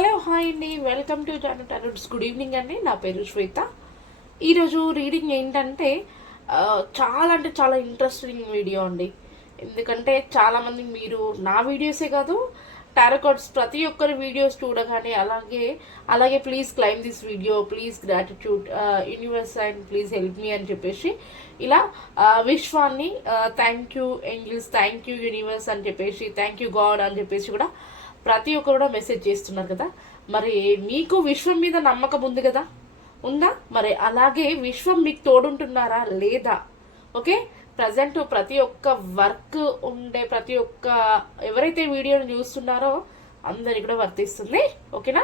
Hello hi అండి. Welcome to Janu tarots good evening అండి. నా పేరు శ్వేత. ఈరోజు రీడింగ్ ఏంటంటే చాలా అంటే చాలా ఇంట్రెస్టింగ్ వీడియో అండి. ఎందుకంటే చాలామంది మీరు నా వీడియోసే కాదు టారకోట్స్ ప్రతి ఒక్కరి వీడియోస్ చూడగానే అలాగే అలాగే please claim this video please gratitude universe and please help me అని చెప్పేసి ఇలా విశ్వాన్ని thank you angels thank you universe అని చెప్పేసి థ్యాంక్ యూ గాడ్ అని చెప్పేసి కూడా ప్రతి ఒక్కరు కూడా మెసేజ్ చేస్తున్నారు కదా. మరి మీకు విశ్వం మీద నమ్మకం ఉంది కదా? ఉందా? మరి అలాగే విశ్వం మీకు తోడుంటున్నారా? లేదా? ఓకే? ప్రజెంట్ ప్రతి ఒక్క వర్క్ ఉండే ప్రతి ఒక్క ఎవరైతే వీడియోని చూస్తున్నారో అందరికి కూడా వర్తిస్తుంది. ఓకేనా?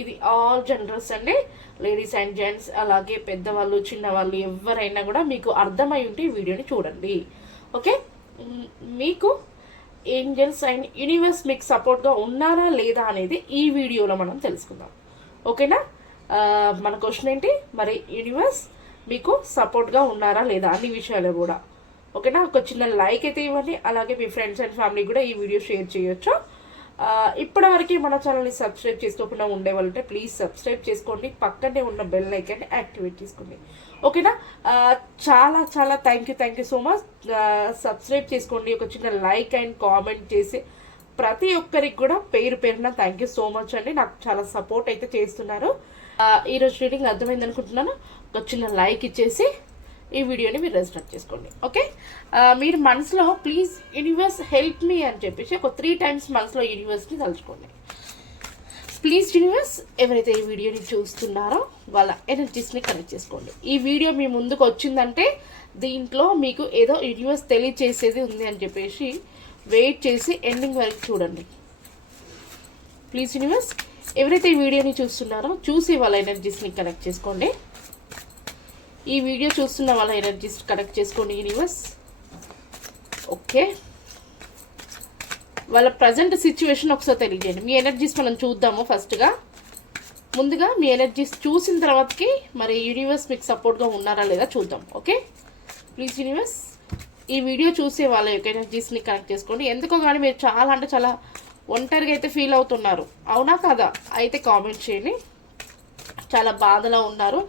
ఇది ఆల్ జనరల్స్ అండి. లేడీస్ అండ్ జెంట్స్ అలాగే పెద్దవాళ్ళు చిన్నవాళ్ళు ఎవరైనా కూడా మీకు అర్థమై ఉంటే ఈ వీడియోని చూడండి. ఓకే? మీకు ఏంజల్స్ అండ్ యూనివర్స్ మీకు సపోర్ట్గా ఉన్నారా లేదా అనేది ఈ వీడియోలో మనం తెలుసుకుందాం. ఓకేనా? మన క్వశ్చన్ ఏంటి? మరి యూనివర్స్ మీకు సపోర్ట్గా ఉన్నారా లేదా అన్ని విషయాలు కూడా. ఓకేనా? ఒక చిన్న లైక్ అయితే ఇవ్వండి. అలాగే మీ ఫ్రెండ్స్ అండ్ ఫ్యామిలీ కూడా ఈ వీడియో షేర్ చేయొచ్చు. ఇప్పటి ఇప్పటివరకు మన ఛానల్ని సబ్స్క్రైబ్ చేసుకోకుండా ఉండేవాళ్ళంటే ప్లీజ్ సబ్స్క్రైబ్ చేసుకోండి. పక్కనే ఉన్న బెల్ ఐకాన్ యాక్టివేట్ చేసుకోండి. ఓకేనా? చాలా చాలా thank you thank you so much subscribe చేసుకోండి. ఒక చిన్న లైక్ అండ్ కామెంట్ చేసి ప్రతి ఒక్కరికి కూడా పేరు పేరున థ్యాంక్ యూ సో మచ్ అండి. నాకు చాలా సపోర్ట్ అయితే చేస్తున్నారు. ఈరోజు రీడింగ్ అర్థమైంది అనుకుంటున్నాను ఒక చిన్న లైక్ ఇచ్చేసి ఈ వీడియోని మీరు రిజిస్టర్ చేసుకోండి ఓకే? మీరు మనసులో ప్లీజ్ యూనివర్స్ హెల్ప్ మీ అని చెప్పేసి ఒక త్రీ టైమ్స్ మనసులో యూనివర్స్ని తలుచుకోండి. ప్లీజ్ యూనివర్స్ ఎవరైతే ఈ వీడియోని చూస్తున్నారో వాళ్ళ ఎనర్జీస్ని కనెక్ట్ చేసుకోండి. ఈ వీడియో మీ ముందుకు వచ్చిందంటే దీంట్లో మీకు ఏదో యూనివర్స్ తెలియచేసేది ఉంది అని చెప్పేసి వెయిట్ చేసి ఎండింగ్ వరకు చూడండి. ప్లీజ్ యూనివర్స్ ఎవరైతే ఈ వీడియోని చూస్తున్నారో చూసి వాళ్ళ ఎనర్జీస్ని కనెక్ట్ చేసుకోండి. ఈ వీడియో చూస్తున్న వాళ్ళ ఎనర్జీస్ కనెక్ట్ చేసుకోండి యూనివర్స్ ఓకే వాళ్ళ ప్రజెంట్ సిచ్యువేషన్ ఒకసారి తెలియజేయండి. మీ ఎనర్జీస్ మనం చూద్దాము ఫస్ట్గా ముందుగా మీ ఎనర్జీస్ చూసిన తర్వాతకి మరి యూనివర్స్ మీకు సపోర్ట్గా ఉన్నారా లేదా చూద్దాం. ఓకే ప్లీజ్ యూనివర్స్ ఈ వీడియో చూసే వాళ్ళ యొక్క ఎనర్జీస్ని కనెక్ట్ చేసుకోండి. ఎందుకో కానీ మీరు చాలా అంటే చాలా ఒంటరిగా అయితే ఫీల్ అవుతున్నారు. అవునా కదా? అయితే కామెంట్ చేయండి. చాలా బాధలో ఉన్నారు.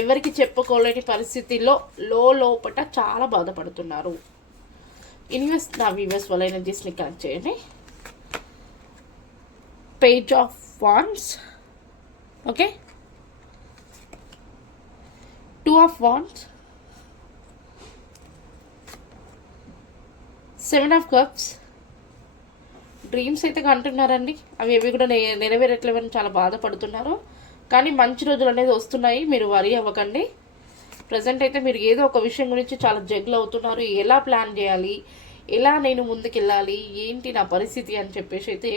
ఎవరికి చెప్పుకోలేని పరిస్థితిలో లో లోపట చాలా బాధపడుతున్నారు. ఇన్వెస్ట్ నా వీవర్స్ వల్ల ఎనర్జీస్ని కనెక్ట్ చేయండి. Page of wands okay two of wands seven of cups dreams అయితే కంటున్నారండి. అవి ఏవి కూడా నెరవేరట్లేవని చాలా బాధపడుతున్నారు. కానీ మంచి రోజులు అనేది వస్తున్నాయి. మీరు వరీ అవ్వకండి. ప్రజెంట్ అయితే మీరు ఏదో ఒక విషయం గురించి చాలా జగ్లు అవుతున్నారు. ఎలా ప్లాన్ చేయాలి? ఎలా నేను ముందుకెళ్ళాలి? ఏంటి నా పరిస్థితి అని చెప్పేసి అయితే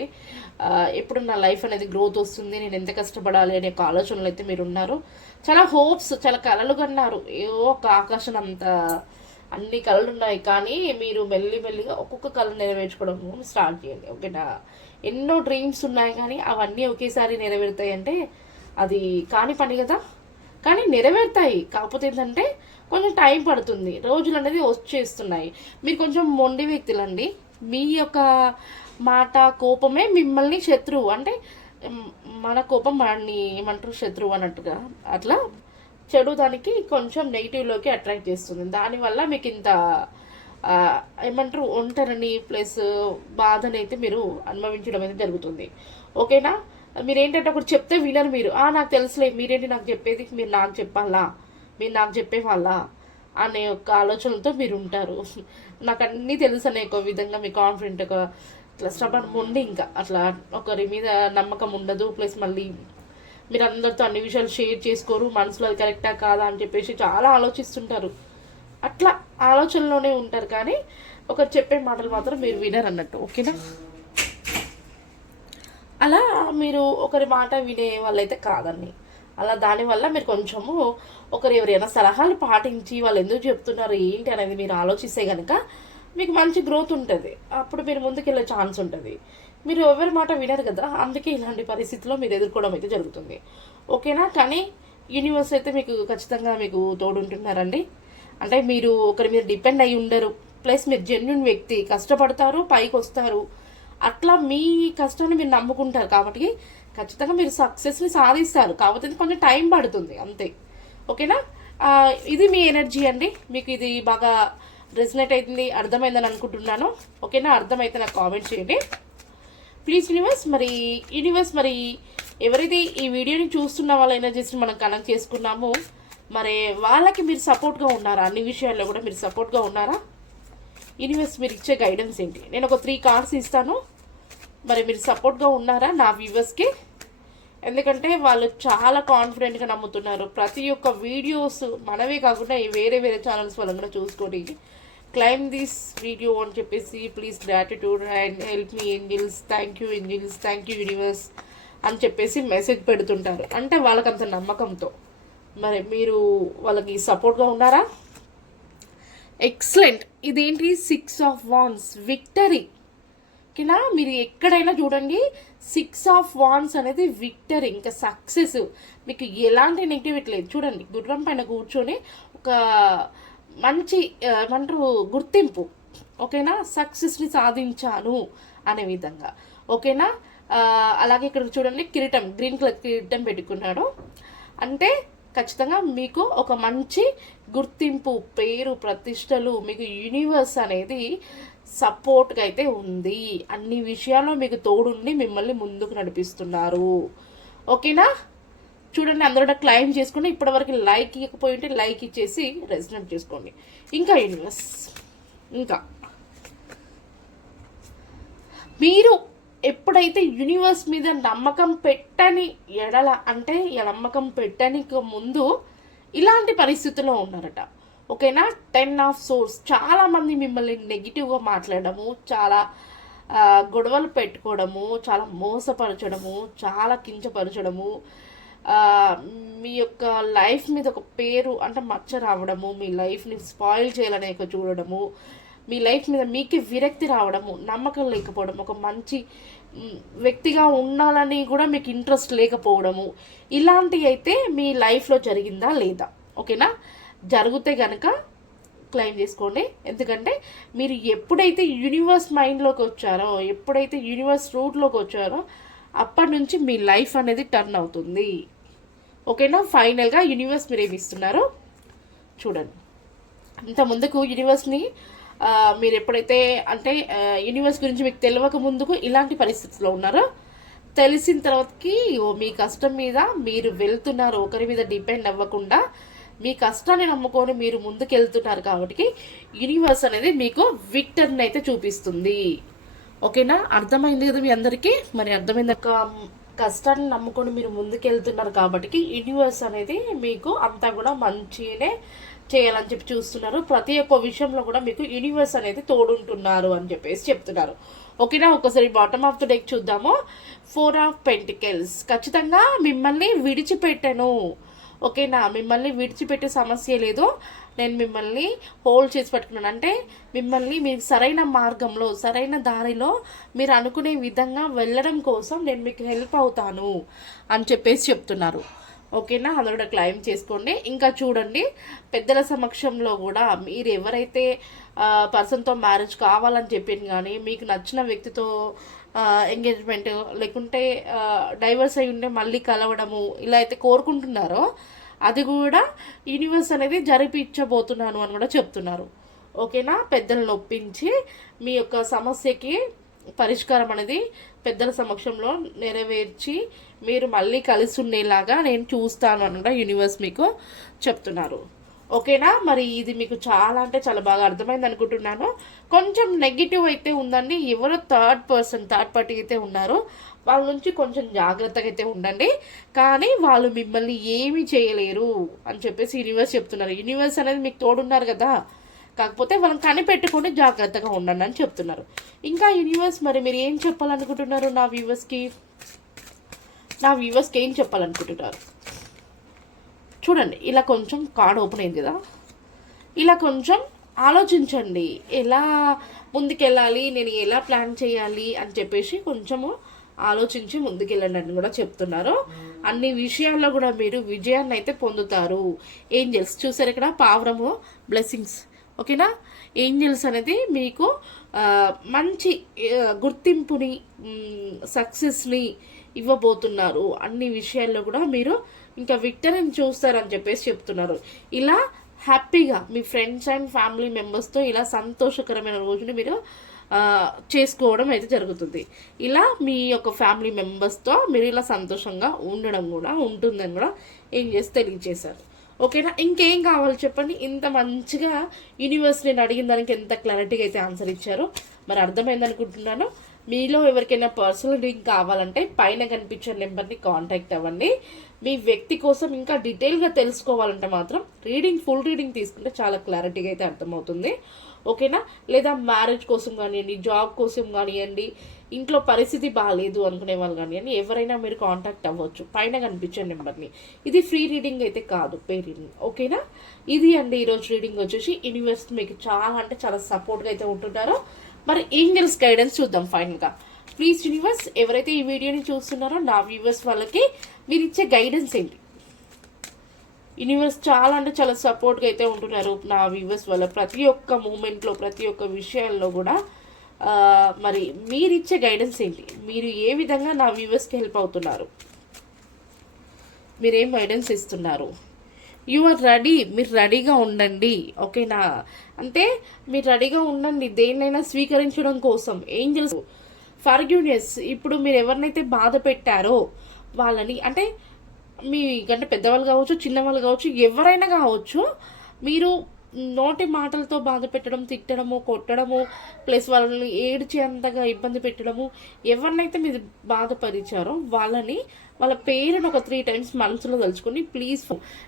ఎప్పుడు నా లైఫ్ అనేది గ్రోత్ వస్తుంది. నేను ఎంత కష్టపడాలి అనే ఒక ఆలోచనలు అయితే మీరు ఉన్నారు. చాలా హోప్స్ చాలా కలలు కన్నారు. ఏవో ఒక ఆకాశం అంత అన్ని కళలు ఉన్నాయి. కానీ మీరు మెల్లి మెల్లిగా ఒక్కొక్క కళ నెరవేర్చుకోవడం స్టార్ట్ చేయండి. ఓకేనా? ఎన్నో డ్రీమ్స్ ఉన్నాయి కానీ అవన్నీ ఒకేసారి నెరవేరుతాయి అంటే అది కాని పని కదా. కానీ నెరవేరుతాయి. కాకపోతే ఏంటంటే కొంచెం టైం పడుతుంది. రోజులు అనేది వచ్చేస్తున్నాయి. మీరు కొంచెం మొండి వ్యక్తులండి. మీ యొక్క మాట కోపమే మిమ్మల్ని శత్రువు. అంటే మన కోపం మనల్ని ఏమంటారు? శత్రువు అన్నట్టుగా. అట్లా చెడు దానికి కొంచెం నెగిటివ్లోకి అట్రాక్ట్ చేస్తుంది. దానివల్ల మీకు ఇంత ఏమంటారు? ఒంటరిని ప్లస్ బాధని అయితే మీరు అనుభవించడం అయితే జరుగుతుంది. ఓకేనా? మీరు ఏంటంటే ఒకటి చెప్తే వినరు మీరు. ఆ నాకు తెలుసులే మీరేంటి నాకు చెప్పేది? మీరు నాకు చెప్పాలా? మీరు నాకు చెప్పే వాళ్ళ? అనే ఒక ఆలోచనలతో మీరు ఉంటారు నాకు అన్నీ తెలుసు అనే ఒక విధంగా మీ కాన్ఫిడెంట్ ఒక ఇట్లా స్టబన్ ఉండి ఇంకా అట్లా ఒకరి మీద నమ్మకం ఉండదు. ప్లస్ మళ్ళీ మీరు అందరితో అన్ని విషయాలు షేర్ చేసుకోరు. మనసులో అది కరెక్టా కాదా అని చెప్పేసి చాలా ఆలోచిస్తుంటారు. అట్లా ఆలోచనలోనే ఉంటారు. కానీ ఒకరు చెప్పే మాటలు మాత్రం మీరు వినరు అన్నట్టు ఓకేనా? అలా మీరు ఒకరి మాట వినే వాళ్ళైతే కాదండి. అలా దానివల్ల మీరు కొంచెము ఒకరు ఎవరైనా సలహాలు పాటించి వాళ్ళు ఎందుకు చెప్తున్నారు ఏంటి అనేది మీరు ఆలోచిస్తే కనుక మీకు మంచి గ్రోత్ ఉంటుంది. అప్పుడు మీరు ముందుకెళ్ళే ఛాన్స్ ఉంటుంది. మీరు ఎవరి మాట వినరు కదా అందుకే ఇలాంటి పరిస్థితిలో మీరు ఎదుర్కోవడం అయితే జరుగుతుంది. ఓకేనా? కానీ యూనివర్స్ అయితే మీకు ఖచ్చితంగా మీకు తోడుంటున్నారండి. అంటే మీరు ఒకరి మీద డిపెండ్ అయి ఉండరు. ప్లస్ మీరు జెన్యున్ వ్యక్తి కష్టపడతారు పైకి వస్తారు. అట్లా మీ కష్టాన్ని మీరు నమ్ముకుంటారు కాబట్టి ఖచ్చితంగా మీరు సక్సెస్ని సాధిస్తారు. కాకపోతే కొంచెం టైం పడుతుంది అంతే. ఓకేనా ఇది మీ ఎనర్జీ అండి. మీకు ఇది బాగా రెసినేట్ అవుతుంది అర్థమైందని అనుకుంటున్నాను. ఓకేనా అర్థమైతే నాకు కామెంట్ చేయండి. ప్లీజ్ యూనివర్స్ మరి యూనివర్స్ మరి ఎవరైతే ఈ వీడియోని చూస్తున్న వాళ్ళ ఎనర్జీస్ని మనం కనెక్ట్ చేసుకున్నామో మరి వాళ్ళకి మీరు సపోర్ట్గా ఉన్నారా? అన్ని విషయాల్లో కూడా మీరు సపోర్ట్గా ఉన్నారా? యూనివర్స్ మీరు ఇచ్చే గైడెన్స్ ఏంటి? నేను ఒక త్రీ కార్డ్స్ ఇస్తాను. మరి మీరు సపోర్ట్గా ఉన్నారా నా వ్యూవర్స్కి ఎందుకంటే వాళ్ళు చాలా కాన్ఫిడెంట్గా నమ్ముతున్నారు. ప్రతి ఒక్క వీడియోస్ మనమే కాకుండా ఈ వేరే వేరే ఛానల్స్ వాళ్ళని కూడా చూసుకొని క్లైమ్ దిస్ వీడియో అని చెప్పేసి please gratitude and help me angels thank you angels thank you universe అని చెప్పేసి మెసేజ్ పెడుతుంటారు. అంటే వాళ్ళకంత నమ్మకంతో. మరి మీరు వాళ్ళకి సపోర్ట్గా ఉన్నారా? ఎక్సలెంట్ ఇదేంటి? సిక్స్ ఆఫ్ వాన్స్ విక్టరీ ఓకేనా? మీరు ఎక్కడైనా చూడండి. సిక్స్ ఆఫ్ వాన్స్ అనేది విక్టరీ ఇంకా సక్సెస్ మీకు ఎలాంటి నెగిటివిటీ లేదు. చూడండి. గుర్రం పైన కూర్చొని ఒక మంచి ఏమంటారు గుర్తింపు. ఓకేనా? సక్సెస్ని సాధించాను అనే విధంగా. ఓకేనా? అలాగే ఇక్కడ చూడండి. కిరీటం. గ్రీన్ కలర్ కిరీటం పెట్టుకున్నాడు. అంటే ఖచ్చితంగా మీకు ఒక మంచి గుర్తింపు పేరు ప్రతిష్టలు మీకు యూనివర్స్ అనేది సపోర్ట్గా అయితే ఉంది. అన్ని విషయాల్లో మీకు తోడుండి మిమ్మల్ని ముందుకు నడిపిస్తున్నారు. ఓకేనా? చూడండి అందరూ క్లైమ్ చేసుకుని ఇప్పటివరకు లైక్ ఇవ్వకపోయి ఉంటే లైక్ ఇచ్చేసి రెసిడెంట్ చేసుకోండి. ఇంకా యూనివర్స్ ఇంకా. మీరు ఎప్పుడైతే యూనివర్స్ మీద నమ్మకం పెట్టని ఎడల అంటే ఈ నమ్మకం పెట్టనికి ముందు ఇలాంటి పరిస్థితుల్లో ఉన్నారట. ఓకేనా? టెన్ ఆఫ్ సోర్స్ చాలామంది మిమ్మల్ని నెగిటివ్గా మాట్లాడము చాలా గొడవలు పెట్టుకోవడము చాలా మోసపరచడము చాలా కించపరచడము మీ యొక్క లైఫ్ మీద ఒక పేరు అంటే మచ్చ రావడము మీ లైఫ్ని స్పాయిల్ చేయాలనే చూడడము మీ లైఫ్ మీద మీకే విరక్తి రావడము నమ్మకం లేకపోవడం ఒక మంచి వ్యక్తిగా ఉండాలని కూడా మీకు ఇంట్రెస్ట్ లేకపోవడము ఇలాంటివి అయితే మీ లైఫ్లో జరిగిందా లేదా? ఓకేనా? జరిగితే కనుక క్లెయిమ్ చేసుకోండి. ఎందుకంటే మీరు ఎప్పుడైతే యూనివర్స్ మైండ్లోకి వచ్చారో ఎప్పుడైతే యూనివర్స్ రూట్లోకి వచ్చారో అప్పటి నుంచి మీ లైఫ్ అనేది టర్న్ అవుతుంది. ఓకేనా? ఫైనల్గా యూనివర్స్ మీరు ఏమి ఇస్తున్నారో? చూడండి. ఇంత ముందుకు యూనివర్స్ని మీరు ఎప్పుడైతే అంటే యూనివర్స్ గురించి మీకు తెలియక ముందుకు ఇలాంటి పరిస్థితుల్లో ఉన్నారో తెలిసిన తర్వాతకి మీ కష్టం మీద మీరు వెళ్తున్నారు ఒకరి మీద డిపెండ్ అవ్వకుండా మీ కష్టాన్ని నమ్ముకొని మీరు ముందుకెళ్తున్నారు కాబట్టి యూనివర్స్ అనేది మీకు విక్టర్ని అయితే చూపిస్తుంది. ఓకేనా? అర్థమైంది కదా మీ అందరికీ? మరి అర్థమైంది ఒక కష్టాన్ని నమ్ముకొని మీరు ముందుకెళ్తున్నారు కాబట్టి యూనివర్స్ అనేది మీకు అంతా కూడా మంచినే చేయాలని చెప్పి చూస్తున్నారు. ప్రతి ఒక్క విషయంలో కూడా మీకు యూనివర్స్ అనేది తోడుంటున్నారు అని చెప్పేసి చెప్తున్నారు. ఓకేనా? ఒకసారి బాటమ్ ఆఫ్ ద డెక్ చూద్దాము. ఫోర్ ఆఫ్ పెంటికల్స్ ఖచ్చితంగా మిమ్మల్ని విడిచిపెట్టాను. ఓకేనా? మిమ్మల్ని విడిచిపెట్టే సమస్య లేదు. నేను మిమ్మల్ని హోల్డ్ చేసి పెట్టుకున్నాను. అంటే మిమ్మల్ని మీరు సరైన మార్గంలో సరైన దారిలో మీరు అనుకునే విధంగా వెళ్ళడం కోసం నేను మీకు హెల్ప్ అవుతాను అని చెప్పేసి చెప్తున్నారు. ఓకేనా? అది కూడా క్లైమ్ చేసుకోండి. ఇంకా చూడండి పెద్దల సమక్షంలో కూడా మీరు ఎవరైతే పర్సన్తో మ్యారేజ్ కావాలని చెప్పింది కానీ మీకు నచ్చిన వ్యక్తితో ఎంగేజ్మెంట్ లేకుంటే డైవర్స్ అయి ఉంటే మళ్ళీ కలవడము ఇలా అయితే కోరుకుంటున్నారో అది కూడా యూనివర్స్ అనేది జరిపించబోతున్నాను అని కూడా చెప్తున్నారు. ఓకేనా? పెద్దలను ఒప్పించి మీ యొక్క సమస్యకి పరిష్కారం అనేది పెద్దల సమక్షంలో నెరవేర్చి మీరు మళ్ళీ కలిసి ఉండేలాగా నేను చూస్తాను అని కూడా యూనివర్స్ మీకు చెప్తున్నారు. ఓకేనా? మరి ఇది మీకు చాలా అంటే చాలా బాగా అర్థమైంది అనుకుంటున్నాను. కొంచెం నెగిటివ్ అయితే ఉందండి. ఎవరో థర్డ్ పర్సన్ థర్డ్ పార్టీ అయితే ఉన్నారో. వాళ్ళ నుంచి కొంచెం జాగ్రత్తగా అయితే ఉండండి. కానీ వాళ్ళు మిమ్మల్ని ఏమి చేయలేరు అని చెప్పేసి యూనివర్స్ చెప్తున్నారు. యూనివర్స్ అనేది మీకు తోడున్నారు కదా. కాకపోతే వాళ్ళని కనిపెట్టుకొని జాగ్రత్తగా ఉండండి అని చెప్తున్నారు. ఇంకా యూనివర్స్ మరి మీరు ఏం చెప్పాలనుకుంటున్నారు నా వ్యూవర్స్కి నా వ్యూవర్స్కి ఏం చెప్పాలనుకుంటున్నారు? చూడండి ఇలా కొంచెం కార్డ్ ఓపెన్ అయింది కదా? ఇలా కొంచెం ఆలోచించండి. ఎలా ముందుకెళ్ళాలి? నేను ఎలా ప్లాన్ చేయాలి? అని చెప్పేసి కొంచెము ఆలోచించి ముందుకెళ్ళండి అని కూడా చెప్తున్నారు. అన్ని విషయాల్లో కూడా మీరు విజయాన్ని అయితే పొందుతారు. ఏంజల్స్ చూసారు ఇక్కడ పావురము బ్లెస్సింగ్స్ ఓకేనా? ఏంజల్స్ అనేది మీకు మంచి గుర్తింపుని సక్సెస్ని ఇవ్వబోతున్నారు. అన్ని విషయాల్లో కూడా మీరు ఇంకా విక్టరీని చూస్తారని చెప్పేసి చెప్తున్నారు. ఇలా హ్యాపీగా మీ ఫ్రెండ్స్ అండ్ ఫ్యామిలీ మెంబర్స్తో ఇలా సంతోషకరమైన రోజుని మీరు చేసుకోవడం అయితే జరుగుతుంది. ఇలా మీ యొక్క ఫ్యామిలీ మెంబర్స్తో మీరు ఇలా సంతోషంగా ఉండడం కూడా ఉంటుందని కూడా ఏం చేసి తెలియజేశారు. ఓకేనా? ఇంకేం కావాలి చెప్పండి? ఇంత మంచిగా యూనివర్స్ నేను అడిగిన దానికి ఎంత క్లారిటీగా అయితే ఆన్సర్ ఇచ్చారో మరి అర్థమైంది అనుకుంటున్నాను మీలో ఎవరికైనా పర్సనల్ రీడింగ్ కావాలంటే పైన కనిపించే నెంబర్ని కాంటాక్ట్ అవ్వండి. మీ వ్యక్తి కోసం ఇంకా డీటెయిల్గా తెలుసుకోవాలంటే మాత్రం రీడింగ్ ఫుల్ రీడింగ్ తీసుకుంటే చాలా క్లారిటీగా అయితే అర్థమవుతుంది. ఓకేనా? లేదా మ్యారేజ్ కోసం కానివ్వండి జాబ్ కోసం కానివ్వండి ఇంట్లో పరిస్థితి బాగాలేదు అనుకునే వాళ్ళు కానివ్వండి ఎవరైనా మీరు కాంటాక్ట్ అవ్వచ్చు పైన కనిపించే నెంబర్ని. ఇది ఫ్రీ రీడింగ్ అయితే కాదు పే రీడింగ్ ఓకేనా? ఇది అండి ఈరోజు రీడింగ్ వచ్చేసి. యూనివర్స్ మీకు చాలా అంటే చాలా సపోర్ట్గా అయితే ఉంటున్నారో మరి ఏంజల్స్ గైడెన్స్ చూద్దాం ఫైనల్గా ప్లీజ్ యూనివర్స్ ఎవరైతే ఈ వీడియోని చూస్తున్నారో నా వ్యూవర్స్ వాళ్ళకి మీరు ఇచ్చే గైడెన్స్ ఏంటి? యూనివర్స్ చాలా అంటే చాలా సపోర్ట్గా అయితే ఉంటున్నారు నా వ్యూవర్స్ వల్ల ప్రతి ఒక్క మూమెంట్లో ప్రతి ఒక్క విషయాల్లో కూడా. మరి మీరు ఇచ్చే గైడెన్స్ ఏంటి? మీరు ఏ విధంగా నా వ్యూవర్స్కి హెల్ప్ అవుతున్నారు? మీరేం గైడెన్స్ ఇస్తున్నారు? యు ఆర్ రెడీ మీరు రెడీగా ఉండండి. ఓకేనా? అంటే మీరు రెడీగా ఉండండి. దేన్నైనా స్వీకరించడం కోసం ఏంజల్స్ ఫర్గ్యూనియస్ ఇప్పుడు మీరు ఎవరినైతే బాధ పెట్టారో వాళ్ళని అంటే మీ కంటే పెద్దవాళ్ళు కావచ్చు చిన్నవాళ్ళు కావచ్చు ఎవరైనా కావచ్చు మీరు నోటి మాటలతో బాధ పెట్టడం తిట్టడము కొట్టడము ప్లస్ వాళ్ళని ఏడ్చి అంతగా ఇబ్బంది పెట్టడము ఎవరినైతే మీరు బాధపరిచారో వాళ్ళని వాళ్ళ పేరును ఒక త్రీ టైమ్స్ మనసులో తలుచుకొని ప్లీజ్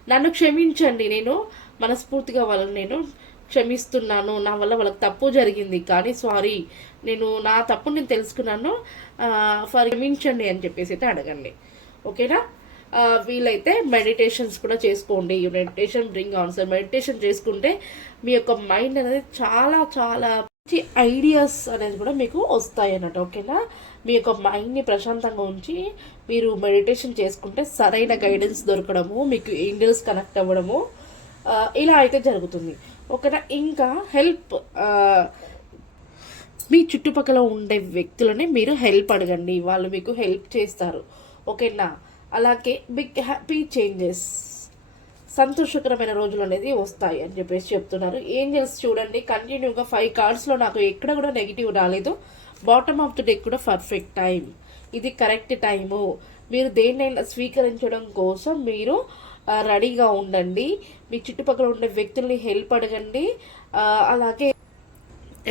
నన్ను క్షమించండి నేను మనస్ఫూర్తిగా వాళ్ళని నేను క్షమిస్తున్నాను నా వల్ల వాళ్ళకి తప్పు జరిగింది కానీ సారీ నేను నా తప్పు నేను తెలుసుకున్నాను ఫర్ క్షమించండి అని చెప్పేసి అయితే అడగండి. ఓకేనా? వీలైతే మెడిటేషన్స్ కూడా చేసుకోండి. మెడిటేషన్ బ్రింగ్ ఆన్సర్ మెడిటేషన్ చేసుకుంటే మీ యొక్క మైండ్ అనేది చాలా చాలా మంచి ఐడియాస్ అనేది కూడా మీకు వస్తాయి అన్నట్టు ఓకేనా మీ యొక్క మైండ్ని ప్రశాంతంగా ఉంచి మీరు మెడిటేషన్ చేసుకుంటే సరైన గైడెన్స్ దొరకడము మీకు ఏంజల్స్ కనెక్ట్ అవ్వడము ఇలా అయితే జరుగుతుంది. ఓకేనా ఇంకా హెల్ప్ మీ చుట్టుపక్కల ఉండే వ్యక్తులని మీరు హెల్ప్ అడగండి. వాళ్ళు మీకు హెల్ప్ చేస్తారు. ఓకేనా అలాగే బిగ్ హ్యాపీ చేంజెస్ సంతోషకరమైన రోజులు అనేది వస్తాయి అని చెప్పేసి చెప్తున్నారు. ఏంజల్స్ చూడండి కంటిన్యూగా ఫైవ్ కార్డ్స్లో నాకు ఎక్కడ కూడా నెగిటివ్ రాలేదు. బాటమ్ ఆఫ్ ది డెక్ కూడా పర్ఫెక్ట్ టైం ఇది కరెక్ట్ టైము మీరు దేన్నైనా స్వీకరించడం కోసం మీరు రెడీగా ఉండండి. మీ చుట్టుపక్కల ఉండే వ్యక్తుల్ని హెల్ప్ అడగండి. అలాగే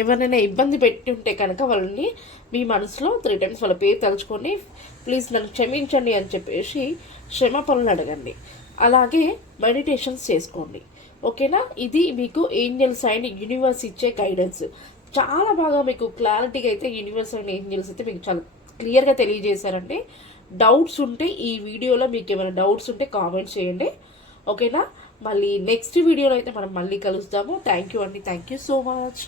ఎవరినైనా ఇబ్బంది పెట్టి ఉంటే కనుక వాళ్ళని మీ మనసులో త్రీ టైమ్స్ వాళ్ళ పేరు తలుచుకొని ప్లీజ్ నన్ను క్షమించండి అని చెప్పేసి క్షమ పనులు అడగండి. అలాగే మెడిటేషన్స్ చేసుకోండి. ఓకేనా? ఇది మీకు ఏంజల్స్ అండ్ యూనివర్స్ ఇచ్చే గైడెన్స్. చాలా బాగా మీకు క్లారిటీగా అయితే యూనివర్స్ అండ్ ఏంజల్స్ అయితే మీకు చాలా క్లియర్గా తెలియజేశారండి. డౌట్స్ ఉంటే ఈ వీడియోలో మీకు ఏమైనా డౌట్స్ ఉంటే కామెంట్ చేయండి. ఓకేనా? మళ్ళీ నెక్స్ట్ వీడియోలో అయితే మనం మళ్ళీ కలుస్తాము. థ్యాంక్ యూ అండి. Thank you so much.